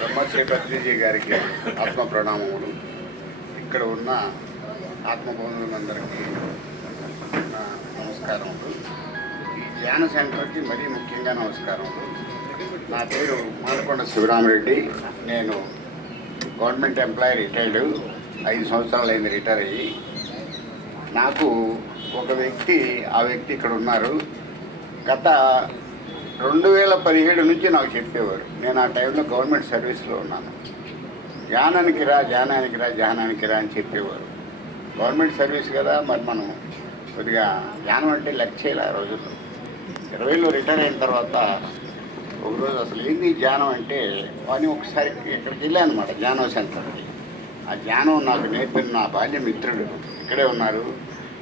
బ్రహ్మశ్రీ పత్రిజీ గారికి ఆత్మ ప్రణామములు ఇక్కడ ఉన్న ఆత్మబంధువులందరికీ నమస్కారములు. ఈ ధ్యాన సెంటర్కి మరీ ముఖ్యంగా నమస్కారములు. నా పేరు మాలకొండ శివరామరెడ్డి. నేను గవర్నమెంట్ ఎంప్లాయీ రిటైర్డ్. ఐదు సంవత్సరాలు అయింది రిటైర్ అయ్యి. నాకు ఒక వ్యక్తి ఆ వ్యక్తి ఇక్కడ ఉన్నారు. గత రెండు వేల పదిహేడు నుంచి నాకు చెప్పేవారు. నేను ఆ టైంలో గవర్నమెంట్ సర్వీస్లో ఉన్నాను. ధ్యానానికి రా ధ్యానానికి రా ధ్యానానికి రా అని చెప్పేవారు. గవర్నమెంట్ సర్వీస్ కదా మరి మనం కొద్దిగా ధ్యానం అంటే లెక్క చేయాలి ఆ రోజుల్లో. ఇరవైలో రిటైర్ అయిన తర్వాత ఒకరోజు అసలు ఏంది ధ్యానం అంటే అని ఒకసారి ఇక్కడికి వెళ్ళాను అనమాట ధ్యానం సెంటర్కి. ఆ ధ్యానం నాకు నేర్పిన నా బాల్య మిత్రుడు. ఇక్కడే ఉన్నారు.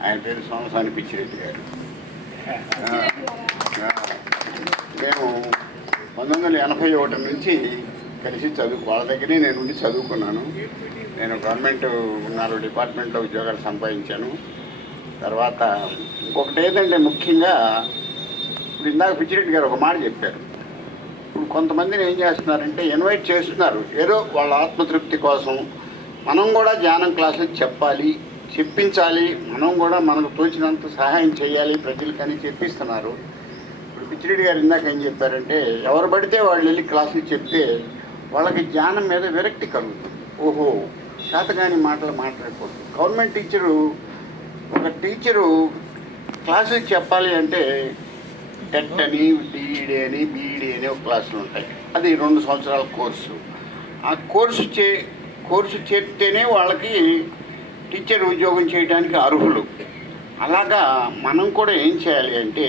ఆయన పేరు సోమసాని పిచ్చిరెడ్డి గారు. మేము పంతొమ్మిది వందల ఎనభై ఒకటి నుంచి కలిసి చదువు వాళ్ళ దగ్గరే నేను ఉండి చదువుకున్నాను. నేను గవర్నమెంట్ నాలుగు డిపార్ట్మెంట్లో ఉద్యోగాలు సంపాదించాను. తర్వాత ఇంకొకటి ఏంటంటే ముఖ్యంగా ఇప్పుడు ఇందాక పిచ్చిరెడ్డి గారు ఒక మాట చెప్పారు. ఇప్పుడు కొంతమందిని ఏం చేస్తున్నారంటే ఇన్వైట్ చేస్తున్నారు. ఏదో వాళ్ళ ఆత్మతృప్తి కోసం మనం కూడా ధ్యానం క్లాసులు చెప్పాలి చెప్పించాలి. మనం కూడా మనకు తోచినంత సహాయం చేయాలి ప్రజలకని చెప్పిస్తున్నారు. పిచ్చిరెడ్డి గారు ఇందాక ఏం చెప్పారంటే ఎవరు పడితే వాళ్ళు వెళ్ళి క్లాసులు చెప్తే వాళ్ళకి జ్ఞానం మీద విరక్తి కలుగుతుంది. ఓహో చేతగాని మాటలు మాట్లాడకూడదు. గవర్నమెంట్ టీచరు ఒక టీచరు క్లాసులు చెప్పాలి అంటే టెట్ అని డిఈడి అని బీఈడి అని ఒక క్లాసులు ఉంటాయి. అది రెండు సంవత్సరాల కోర్సు. ఆ కోర్సు చే కోర్సు చేస్తేనే వాళ్ళకి టీచర్ ఉద్యోగం చేయడానికి అర్హులు. అలాగా మనం కూడా ఏం చేయాలి అంటే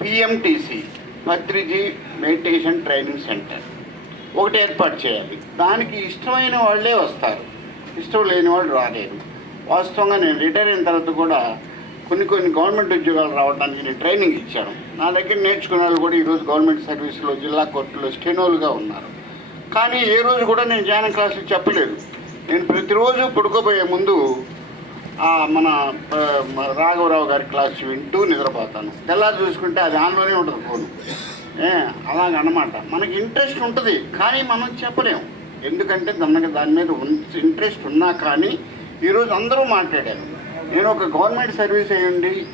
PMTC Patriji meditation training centre. ఒకటి ఏర్పాటు చేయాలి. దానికి ఇష్టమైన వాళ్ళే వస్తారు. ఇష్టం లేని వాళ్ళు రాలేరు. వాస్తవంగా నేను రిటైర్ అయిన తర్వాత కూడా కొన్ని కొన్ని గవర్నమెంట్ ఉద్యోగాలు రావడానికి నేను ట్రైనింగ్ ఇచ్చాను. నా దగ్గర నేర్చుకునే వాళ్ళు కూడా ఈరోజు గవర్నమెంట్ సర్వీస్లో జిల్లా కోర్టులో స్టెనోలుగా ఉన్నారు. కానీ ఏ రోజు కూడా నేను జాయిన్ క్లాసులు చెప్పలేదు. నేను ప్రతిరోజు పడుకోబోయే ముందు మన రాఘవరావు గారి క్లాస్ వింటూ నిద్రపోతాను. తెల్లారి చూసుకుంటే అది ఆన్లోనే ఉంటుంది ఫోను. ఏ అనమాట మనకి ఇంట్రెస్ట్ ఉంటుంది కానీ మనం చెప్పలేము ఎందుకంటే మనకి దాని మీద ఇంట్రెస్ట్ ఉన్నా కానీ ఈరోజు అందరూ మాట్లాడారు. నేను ఒక గవర్నమెంట్ సర్వీస్ అయ్యండి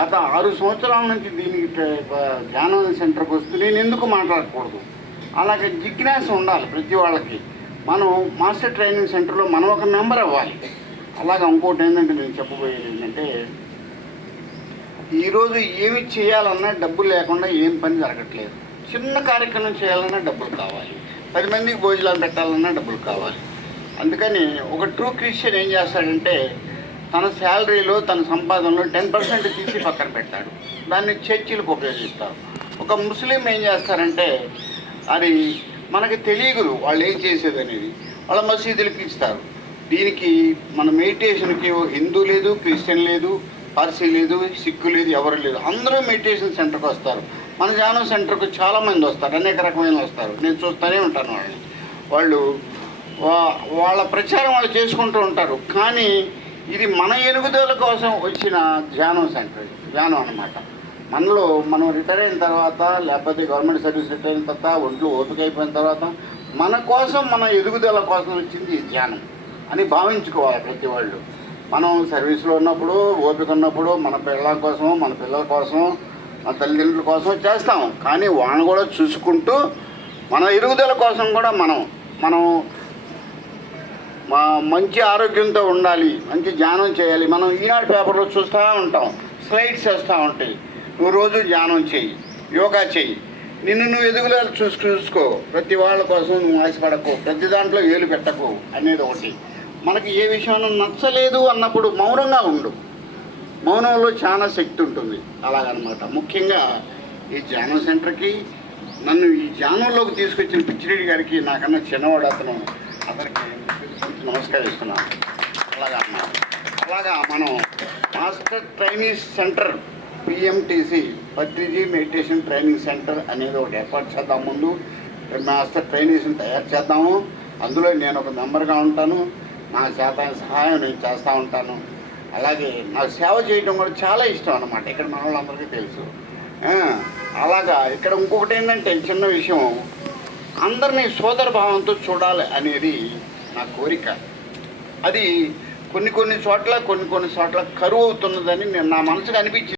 గత ఆరు సంవత్సరాల నుంచి దీనికి ట్ర- ధ్యానం సెంటర్కి వస్తే నేను ఎందుకు మాట్లాడకూడదు? అలాగే జిజ్ఞాస ఉండాలి ప్రతి వాళ్ళకి. మనం మాస్టర్ ట్రైనింగ్ సెంటర్లో మనం ఒక మెంబర్ అవ్వాలి. అలాగే ఇంకోటి ఏంటంటే నేను చెప్పబోయేది ఏంటంటే ఈరోజు ఏమి చేయాలన్నా డబ్బులు లేకుండా ఏం పని జరగట్లేదు. చిన్న కార్యక్రమం చేయాలన్నా డబ్బులు కావాలి. పది మందికి భోజనాలు పెట్టాలన్నా డబ్బులు కావాలి. అందుకని ఒక ట్రూ క్రిస్టియన్ ఏం చేస్తాడంటే తన శాలరీలో తన సంపాదనలో టెన్ పర్సెంట్ తీసి పక్కన పెడతాడు. దాన్ని చర్చిలకు ఉపయోగిస్తారు. ఒక ముస్లిం ఏం చేస్తారంటే అది మనకి తెలియదు వాళ్ళు ఏం చేసేది అనేది వాళ్ళ మసీదులకి ఇస్తారు. దీనికి మన మెడిటేషన్కి హిందూ లేదు క్రిస్టియన్ లేదు పార్సీ లేదు సిక్కు లేదు ఎవరు లేదు. అందరూ మెడిటేషన్ సెంటర్కి వస్తారు. మన ధ్యానం సెంటర్కి చాలామంది వస్తారు. అనేక రకమైన వస్తారు. నేను చూస్తూనే ఉంటాను వాళ్ళని. వాళ్ళు వా- వాళ్ళ ప్రచారం వాళ్ళు చేసుకుంటూ ఉంటారు. కానీ ఇది మన ఎదుగుదల కోసం వచ్చిన ధ్యానం సెంటర్ ధ్యానం అనమాట మనలో మనం రిటైర్ అయిన తర్వాత లేకపోతే గవర్నమెంట్ సర్వీస్ రిటైర్ అయిన తర్వాత ఒంట్లో ఓపిక అయిపోయిన తర్వాత మన కోసం మన ఎదుగుదల కోసం వచ్చింది ఈ ధ్యానం. అని భావించుకోవాలి ప్రతి వాళ్ళు. మనం సర్వీస్లో ఉన్నప్పుడు ఓపిక ఉన్నప్పుడు మన పిల్లల కోసం మన పిల్లల కోసం మన తల్లిదండ్రుల కోసం చేస్తాం. కానీ వాళ్ళని కూడా చూసుకుంటూ మన ఎదుగుదల కోసం కూడా మనం మనం మా మంచి ఆరోగ్యంతో ఉండాలి మంచి ధ్యానం చేయాలి. మనం ఈనాడు పేపర్లో చూస్తూ ఉంటాం. స్లైడ్స్ వేస్తూ ఉంటాయి. నువ్వు రోజు ధ్యానం చేయి యోగా చేయి నిన్ను నువ్వు ఎదుగుదల చూసు చూసుకో. ప్రతి వాళ్ళ కోసం నువ్వు ఆశపడకు. ప్రతి దాంట్లో ఏలు పెట్టకు అనేది ఒకటి. మనకి ఏ విషయం నచ్చలేదు అన్నప్పుడు మౌనంగా ఉండు. మౌనంలో చాలా శక్తి ఉంటుంది. అలాగనమాట. ముఖ్యంగా ఈ ధ్యానం సెంటర్కి నన్ను ఈ ధ్యానంలోకి తీసుకొచ్చిన పిచ్చిరెడ్డి గారికి నాకన్నా చిన్నవాడు అతను అతనికి నమస్కరిస్తున్నాను. అలాగా అన్నమాట అలాగా మనం master training centre PMTC Patriji meditation training centre అనేది ఒకటి ఏర్పాటు చేద్దాం ముందు మాస్టర్ ట్రైనింగ్స్ని తయారు చేద్దాము. అందులో నేను ఒక మెంబర్గా ఉంటాను. నా చేత సహాయం నేను చేస్తూ ఉంటాను. అలాగే నాకు సేవ చేయడం కూడా చాలా ఇష్టం అన్నమాట ఇక్కడ మన వాళ్ళందరికీ తెలుసు అలాగా ఇక్కడ ఇంకొకటి ఏంటంటే చిన్న విషయం. అందరినీ సోదర భావంతో చూడాలి అనేది నా కోరిక. అది కొన్ని కొన్ని చోట్ల కొన్ని కొన్ని చోట్ల కరువు అవుతున్నదని నేను నా మనసుకు అనిపించింది.